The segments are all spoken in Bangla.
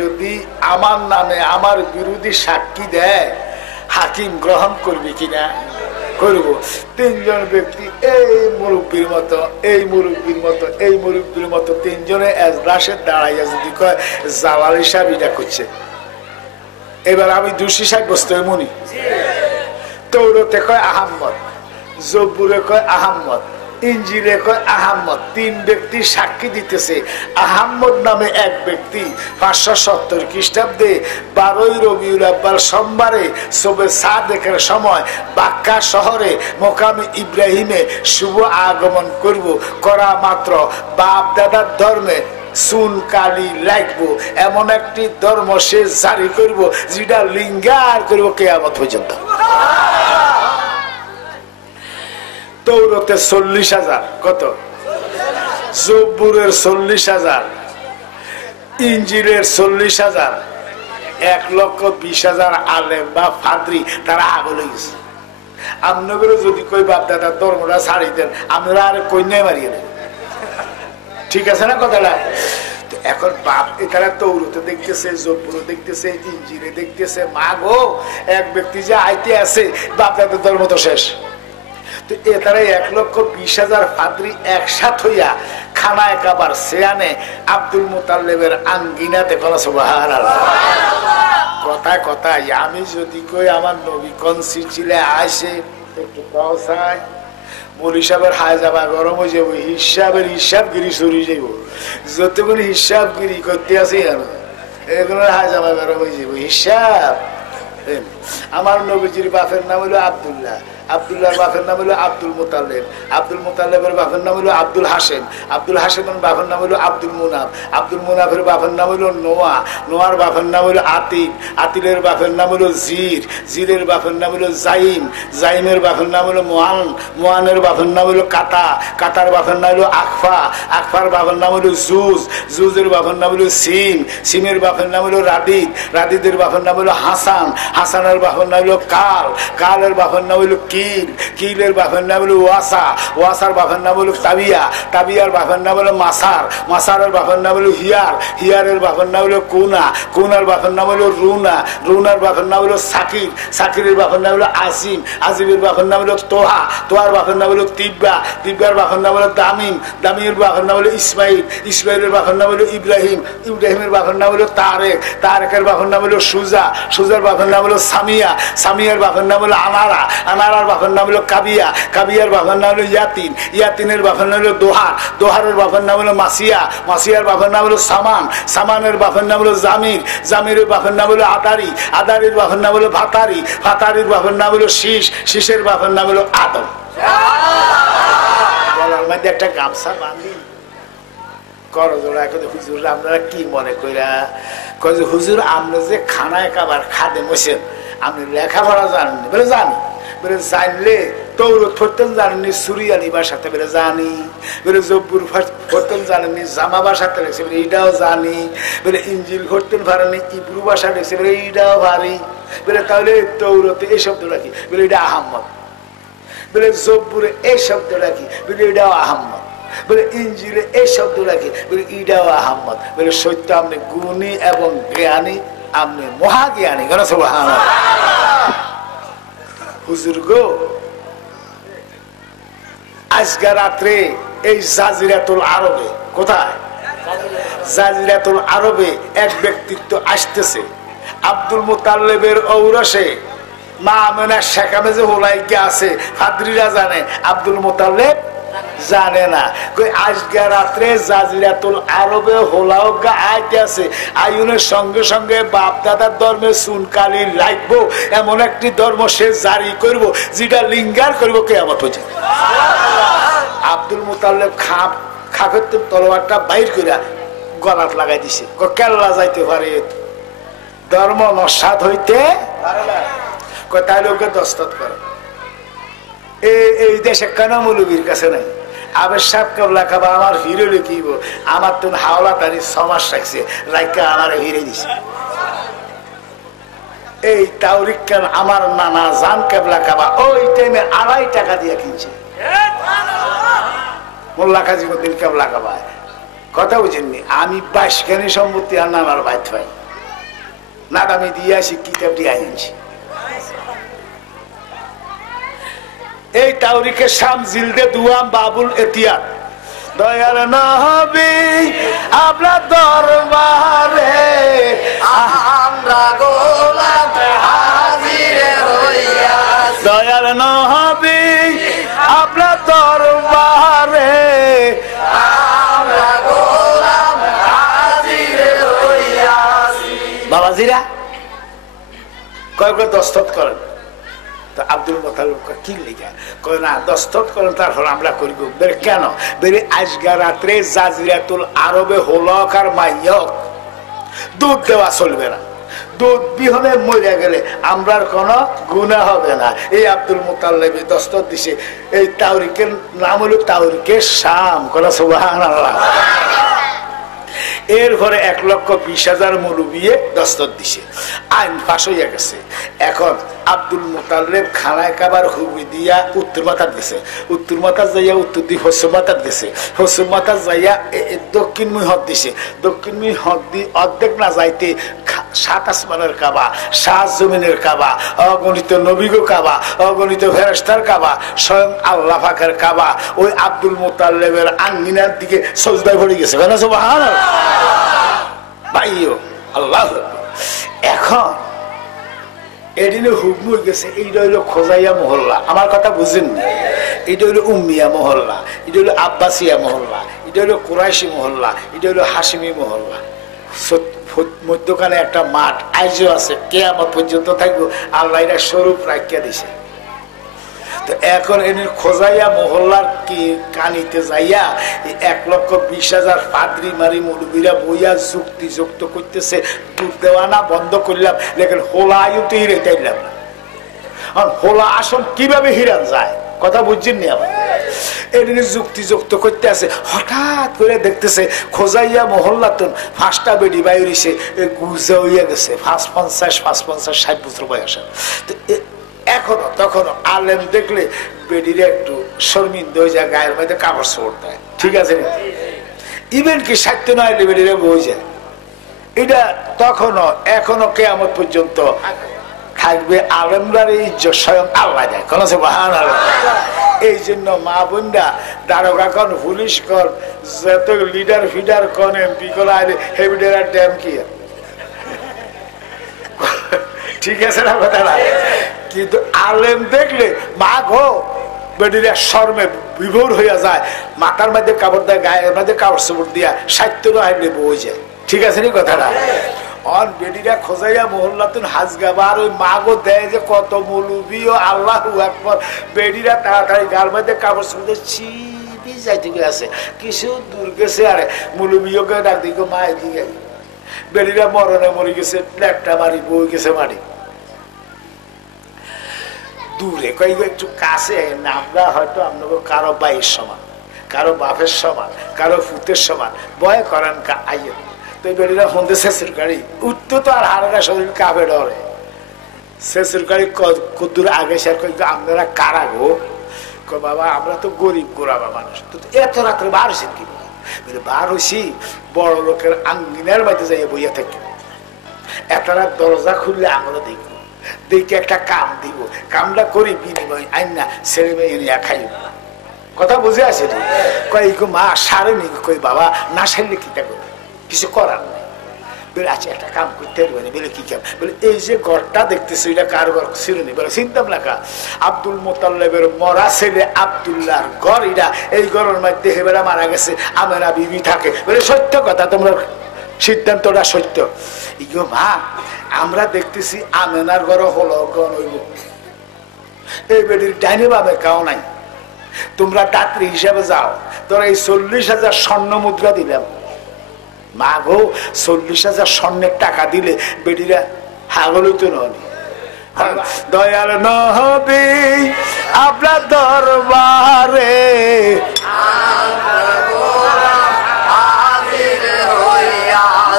যদি আমার নামে আমার বিরোধী সাক্ষী দেয় হাকিম গ্রহণ করবে কিনা? করব। তিনজন ব্যক্তি এই মুরব্বীর মতো এই মুরব্বীর মতো এই মুরব্বীর মতো তিনজনে এজলাসে দাঁড়াইয়া যদি কয় জালালি সাহেব এটা করছে, এবার আমি দোষী সাব্যস্ত হই মনি। তৌরতে কয় আহম্মদ, জব্বুরে কয় আহম্মদ, ইঞ্জিলে কয় আহম্মদ। তিন ব্যক্তি সাক্ষী দিতেছে। আহম্মদ নামে এক ব্যক্তি 570 খ্রিস্টাব্দে 12ই রবিউল আউয়াল সোমবারে সবে সাদেকের সময় বাক্কা শহরে মোকামে ইব্রাহিমে শুভ আগমন করব, করা মাত্র বাপ দাদার ধর্মে চুন কালি লাগবো এমন একটি ধর্ম সে জারি করব যেটা লিঙ্গার করব কিয়ামত পর্যন্ত। তৌরতে 40,000, কত? জব্বুরের 40,000, ইঞ্জিলের 40,000, 1,20,000 আলেম বা ফাদ্রি তারা আগলে গেছে। আপনাদের যদি কই বাপ দাদার ধর্মটা ছাড়ি দেন আপনারা আর কন্যায় মারিয়ে দেন, ঠিক আছে না কথাটা? এখন বাপ এখানে তৌরতে দেখতেছে, জব্বুরে দেখতেছে, ইঞ্জিলে দেখতেছে, মা গো এক ব্যক্তি যে আইতে আছে বাপ দাদার ধর্ম তো শেষ। এটারে 1,20,000 ফাদ্রি একসাথ হইয়া খানায় কাবার সেয়ানে আব্দুল মুতাল্লিবের আঙ্গিনাতে বলা সুবহানাল্লাহ। কথায় কথায় আমি যদি কই আমার নবী কোন সিলসিলে আসে একটু পৌঁছায়, মৌলী সাহেবের হায় যাবা গরম হয়ে যাবো, হিসাবগিরি সরি যাইব, যতক্ষণ হিসাবগিরি করতে আসি এগুলো হায় যাবা গরম হয়ে যাবো হিসাব। আমার নবীজির বাপের নাম হলো আব্দুল্লাহ, আব্দুল্লাহর বাপের নাম হলো আব্দুল মুতাল্লিব, আব্দুল মুতাল্লিবের বাপের নাম হলো আব্দুল হাসেম, আব্দুল হাসেমের বাপের নাম হলো আব্দুল মুনাফ, আব্দুল মুনাফের বাপের নাম হলো নোয়া, নোয়ার বাপের নাম হলো আতিল, আতিলের বাপের নাম হলো জির, জিরের বাপের নাম হলো জাইম, জাইমের বাপের নাম হলো মোয়ান, মোয়ানের বাপের নাম হলো কাতা, কাতার বাপের নাম হলো আকফা, আকফার বাপের নাম হলো জুজ, জুজের বাপের নাম হলো সিম, সিমের বাপের নাম হলো রাদিদ, রাদিদের বাপের নাম হলো হাসান, হাসানের বাপের নাম হলো কাল, কালের বাপের নাম হলো কিল, কিলের বাপের নাম হলো ওয়াসা, ওয়াসার বাপের নাম হলো তাবিয়া, তাবিয়ার বাপের নাম হলো মাসার, মাসারের বাপের নাম হলো হিয়ার, হিয়ারের বাপের নাম হলো কুনা, কুনার বাপের নাম হলো রুনা, রুনার বাপের নাম হলো সাকির, সাকিরের বাপের নাম হলো আজিম, আজিমের বাপের নাম হলো তোহা, তোহার বাপের নাম হলো তিব্বা, তিব্বার বাপের নাম হলো দামিম, দামিমের বাপের নাম হলো ইসমাইল, ইসমাইলের বাপের নাম হলো ইব্রাহিম, ইব্রাহিমের বাপের নাম হলো তারেক, তারেকের বাপের নাম হলো সুজা, সুজার বাপের নাম হলো সামিয়া, সামিয়ার বাপের নাম হলো আনারা, আনারার বাপের নাম হলো কাবিয়া, কাবিয়ার বাপের নাম হলো ইয়াতিন, ইয়াতিনের বাপের নাম হলো দোহার, দোহারের বাপের নাম হলো মাসিয়া, মাসিয়ার বাপের নাম হলো সামান, সামানের বাপের নাম হলো জামির, জামিরের বাপের নাম হলো আদারি, আদারির বাপের নাম হলো ভাতারি, ভাতারির বাপের নাম হলো শীষ, শীষের বাপের নাম হলো আদম। বলার মধ্যে একটা গামছা বাঁধি করজোড়া, হুজুর আপনারা কি মনে কইরা কয় যে হুজুর আপনি যে খানায় কাবার খাদে বসেন আপনি লেখাপড়া জানেননি? বলে জানি। বলে জানলে তৌরত পড়তেন জানেননি? সুরিয়ানি ভাষাতে বলে জানি। বলে জব্বুর পড়তেন জানেননি? জামা ভাষাতে লেখছে বলে এইটাও জানি। বলে ইঞ্জিল পড়তেন পারেননি? ইব্রু ভাষা লেখছে বলে এইটাও পারি। বলে তাহলে তৌরতে এই শব্দটা কি? বলে এটা আহম্মদ। বলে জব্বুরে এই শব্দটা কি? বলে এটাও আহম্মদ। বলে ইঞ্জিলে এই শব্দটা কি? বলে ইটাও আহম্মদ। বলে সত্য আপনি গুণী এবং জ্ঞানী, আপনি মহাজ্ঞানী। কেন সুবহানাল্লাহ। হুজুর গো আজকে রাত্রে এই জাজিরাতুল আরবে, কোথায়? জাজিরাতুল আরবে এক ব্যক্তিত্ব আসতেছে আব্দুল মুতাল্লিবের ঔরসে। মা আমেনা সেখানে যে হোলাইকে আছে ফাদ্রিরা জানে, আব্দুল মুতাল্লিব জানে না। আজকে রাত্রে জাজিরাতুল আরবে হোলাওগা আইতে আছে, আয়ুনের সঙ্গে সঙ্গে বাপ দাদার ধর্মে সুনকালি লাগবো এমন একটি ধর্ম সে জারি করব যেটা লিঙ্গার করব কিয়ামত পর্যন্ত। আব্দুল মুতাল্লিব খাপের তলোয়ারটা বাইর করে গলাত লাগাই দিছে। কেল্লা যাইতে পারে, ধর্ম নস্বাদ হইতে তাই লোকে দস্তত করে। এই দেশে কেন মৌলবীর কাছে নাই? আবার সাপ কেবলা খাবা আমার হিরো লিখিব, আমার তো হাওলা তারি 6 মাস রাখছে, রাইকা আমার হিরে দিছে। এই তাওরিক কেন আমার নানা জান কেবলা খাবা ওই টাইমে 2.5 টাকা দিয়ে কিনছে মোল্লা কাজীউদ্দিন কেবলা খাবা। কথা বুঝেননি? আমি 22 খানি সম্পত্তি আর নানার বাইত পাই। নাদামি দিয়ে আসি কিতাবটি আইনছি এই তাওরিকে শাম জিলদে দুয়াম বাবুল এতিয়াত দয়াল নবী আপনার দরবারে আমরা গোলাম হাজির হইয়াছি দয়াল নবী আপনার দরবারে আমরা গোলাম হাজির হইয়াছি বাবাজিরা কয়েক দস্তত করেন তো আব্দুল মোতালেব কি লিখা কয় না দস্তত করেন তারপর আমরা করিব বের কেন বেরে আজগা রাত্রে জাজিরাতুল আরবে হলক আর মাইয়ক দুধ দেওয়া চলবে না দুধ বিহনে মরে গেলে আমরার কোনো গুনাহ হবে না এই আব্দুল মোতালেব দস্তত দিছে এই তাওরিকের নাম হলো তাওরিকে শাম কোন সুবহানাল্লাহ এর ঘরে 1,20,000 মৌলবিয়ে দস্তত দিছে আইন ফাঁস হইয়া গেছে এখন আব্দুল মোতালেব খানায় কাবার হুবি দিয়া উত্তর মাথার দিছে উত্তর মাথার যাইয়া উত্তর দিয়ে পশ্চিম মাথার দিছে পশ্চিম মাথার যাইয়া দক্ষিণমুখী হদ দিছে দক্ষিণমুখী হদ দিয়ে অর্ধেক না যাইতে 7 আসমানের কাবা 7 জমিনের কাবা অগণিত নবীগো কাবা অগণিত ফেরেশতার কাবা স্বয়ং আল্লাহ পাকের কাবা ওই আব্দুল মোতালেবের আঙ্গিনার দিকে সজদায় পড়ে গেছে সুবহানাল্লাহ ভাইও আল্লাহ এখন এদিনে হুকুম হয়ে গেছে এইটা হইলো খোজাইয়া মহল্লা আমার কথা বুঝেননি এটা হইলো উম্মিয়া মহল্লা এটা হইলো আব্বাসিয়া মহল্লা এটা হইলো কুরাইশি মহল্লা এটা হইলো হাসিমি মহল্লা মধ্যখানে একটা মাঠ আইজও আছে কিয়ামত পর্যন্ত থাকবো আল্লাহ এরা স্বরূপ রাখিয়া দিছে তো এখন এনে খোঁজাইয়া মহল্লার কি কানিতে যাইয়া 1,20,000 পাদ্রি মারি মৌলবীরা বইয়া যুক্তি যুক্ত করতেছে দুধ দেওয়া না বন্ধ করলাম লেকিন হোলা আয়ুতে হিরে চাইলাম না হোলা আসন কিভাবে হিরান যায় কথা বুঝছেন নি আমার এদিকে যুক্তি যুক্ত করতে আছে হঠাৎ করে দেখতেছে খোঁজাইয়া মহল্লাতন 5টা বেডি বাইরিছে গুজা হইয়া গেছে 550 60 বছর বয়স তো এখনো তখনও আলেম দেখলে বেডিরে একটু শর্মিন্দ হয়ে যায় গায়ের মধ্যে কাপড় চোপড় দেয় ঠিক আছে ইভেন কি 69 বেডিরে বই যায় এটা তখনও এখনো কিয়ামত পর্যন্ত থাকবে আলেমরার ইজ্জত স্বয়ং আল্লাহ দেয় কোন সুবহানাল্লাহ এই জন্য মা বোনরা দারোগা কন পুলিশ কন যত লিডার ফিডার কন এমপি কন আইলে হেভিডের ড্যাম কি ঠিক আছে না কথাটা কিন্তু আলেম দেখলে মা গো বেডিরা শর্মে বিভোর হইয়া যায় মাথার মধ্যে কাপড় দেয় গায়ের মধ্যে কাপড় চোপড় দিয়া 70 আইলে বই যায় ঠিক আছে নি কথাটা অন বেডিরা খোঁজাইয়া মহল্লাতুন হাজগাবার ওই মাগো দেয় যে কত মৌলবী ও আল্লাহু আকবার বেডিরা তাড়াতাড়ি গার মধ্যে কাপড় চোপড় চিপি যাইতে আছে কিছু দূর গেছে আরে মৌলবীকে ডাক দিকে মা এদিকে বেডিরা মরণে মরে গেছে ল্যাপটা মারি বই গেছে মারি দূরে কয়েক একটু কাছে আমরা হয়তো আপনাকে কারো বাইয়ের সমান কারো বাপের সমান কারো ফুতের সমান বয় করেন আইয়ে তো বেড়িরা হন্দে শেষের গাড়ি উঠতো তো আর হারারা শরীর কাঁপে ডরে শেষের গাড়ি কদ্দুর আগে স্যার আপনারা কারা গো বাবা আমরা তো গরিব গোড়াবা মানুষ তো এত রাত্রে বার হয়েছেন কি বার হয়েছি বড় লোকের আঙ্গিনার বাড়িতে যাইয়া বইয়া থাকি একটা রাত দরজা খুললে আমরা দেখব দেখে একটা কাম দিব কামটা করি বিনিময় আইন না ছেলে মেয়ে নিয়ে খাইব কথা বুঝে আছে কই মা সারে নি কই বাবা না সারলে কিটা করবে কিছু করার নেই বলে আচ্ছা একটা কাম করতে পারবে না বলে কি কাম বলে এই যে ঘরটা দেখতেছি এটা কার ঘর ছিলনি বলে চিন্তাম না কা আব্দুল মোতাল্লেবের মরা ছেলে আব্দুল্লাহর ঘর এটা এই ঘরের মধ্যে হেবেরা মারা গেছে আমেনা বিবি থাকে বলে সত্য কথা তোমরা সিদ্ধান্তটা সত্য ইগো মা আমরা দেখতেছি আমেনার ঘর হলো গণ হইব এই বেডির ডাইনে ভাবে কাও নাই তোমরা দাত্রী হিসাবে যাও তোরা এই 40,000 স্বর্ণ মুদ্রা দিলাম মা গো 40,000 স্বর্ণের টাকা দিলে বেডিরা হাগল হইতো নয় দয়াল নবী আপনার দরবারে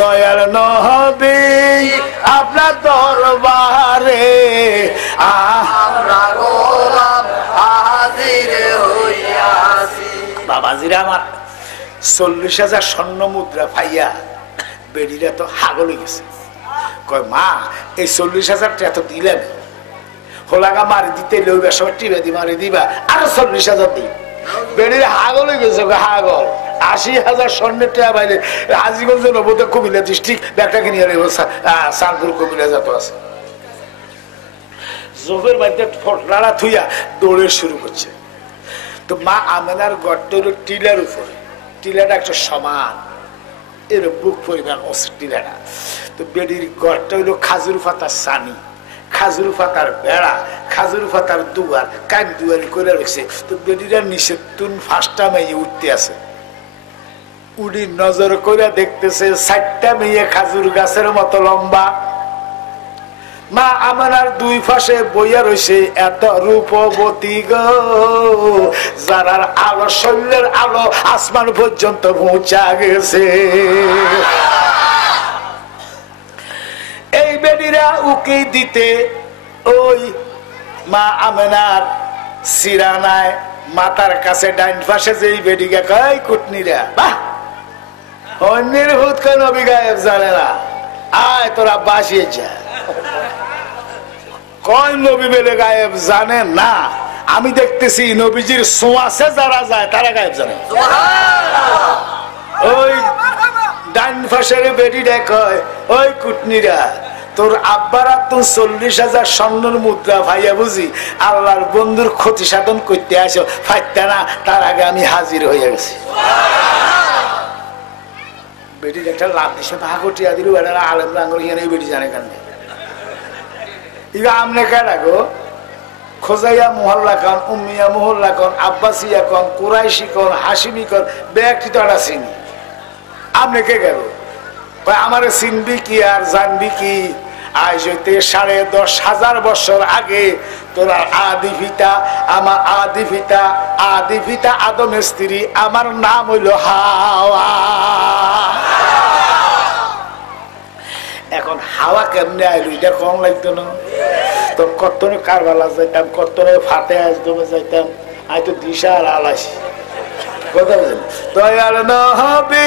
দয়াল নবী আপনার দরবারে বাবাজিরা আমার 40,000 স্বর্ণ মুদ্রা পাইয়া বেডিরা তো হাগল গেছে কয় মা এই 40,000 টাকা তো দিলেন, হোলাগা মারি দিতে লই বেসবার টিপে দি মারি দিবা আরো 40,000 দিই। বেড়ির হাগল হয়ে গেছে, হাগল 80,000 স্বর্ণের টাকা পাইলে হাজিগঞ্জ নবতে কুমিল্লা ডিস্ট্রিক্ট ব্যাগটা কিনে সানপুর কুমিল্লা যত আছে জোফের বাড়িতে ফটলাড়া থুইয়া দৌড়ে শুরু করছে। তো মা আমেনার গর্ত হলো টিলার উপরে, টিলাটা একটা সমান এর বুক পরিমাণ টিলাটা। তো বেড়ির গর্ত হইলো খাজুর পাতার সানি, খাজুর পাতার বেড়া, খাজুর পাতার দুয়ার, কান দুয়ারি করে রেখেছে। তো বেড়িটার নিচে তুন ফাঁসটা মেয়ে উঠতে আছে, উড়ি নজর করে দেখতেছে 4টা মেয়ে খাজুর গাছের মতো লম্বা। মা আমানার 2 পাশে বইয়া রয়েছে এত রূপবতী গো, যারার আলো শৈলের আলো আসমান পর্যন্ত পৌঁছা গেছে। এই বেডিরা উকি দিতে ওই মা আমেনার সিরানায় মাথার কাছে ডাইন পাশে যে বেডিকে কয় কুটনিরা, বাহ অন্যের ভূত কেন নবী গায়েব জানে না, আয় তোরা বাসিয়ে যা। কয় নবী বেলে গায়েব জানে না, আমি দেখতেছি নবীজির সোয়াসে যারা যায় তারা গায়েব জানে। ওই ডান পাশের বেডিটা কয় ওই কুটনিরা তোর আব্বারা তো 40,000 স্বর্ণের মুদ্রা ভাইয়া বুঝি আল্লাহর বন্ধুর ক্ষতি সাধন করতে আসো, ফাইতে না তার আগে আমি হাজির হয়ে গেছি। বেটির একটা লাভ দিছে ভাগটিয়া দিল আলেম রাঙ্গর হিয়ানে বেটি জানে কেন ইগা আমনে কেডা গো, খোজাইয়া মহল্লা কন, উম্মিয়া মহল্লা কন, আব্বাসিয়া কন, কুরাইশি কন, হাসিমি কন, ব্যক্তি তো একটা চিনি, আপনি কে গেল আমারে চিনবি কি আর জানবি কি? আজ হইতে 10,500 বছর আগে তোরা আদি পিতা, আমার আদি পিতা আদমের স্ত্রী, আমার নাম হইল হাওয়া। এখন হাওয়া কেমনে আইলো এটা কম লাগতো না? তো কত কারবালা যাইতাম, কত ফাতে আসদমে যাইতাম, আই তো দিশা আর আলাসি কথা বলেন দয়াল নবী।